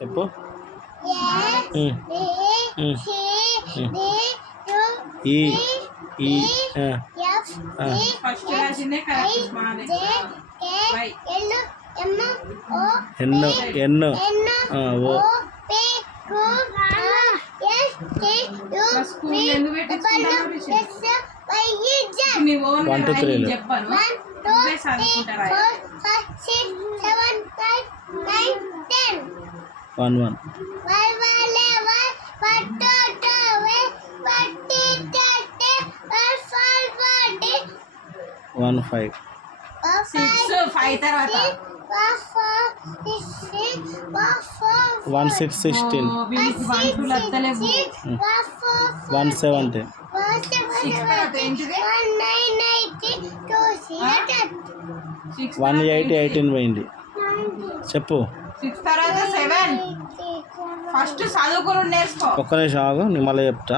చెప్పు. ఈ ఈ ఎన్నో ఎన్నో ఓ 1 2 3 1 1 1 5 5 తర్వాత 1 6 16 1 17 1 8 18 పోయింది. చెప్పు. 6 తర్వాత 7 ఫస్ట్ చదువుకుని నేర్చుకో. ఒక్క నిమిషం ఆగు, నేను మళ్ళీ చెప్తా.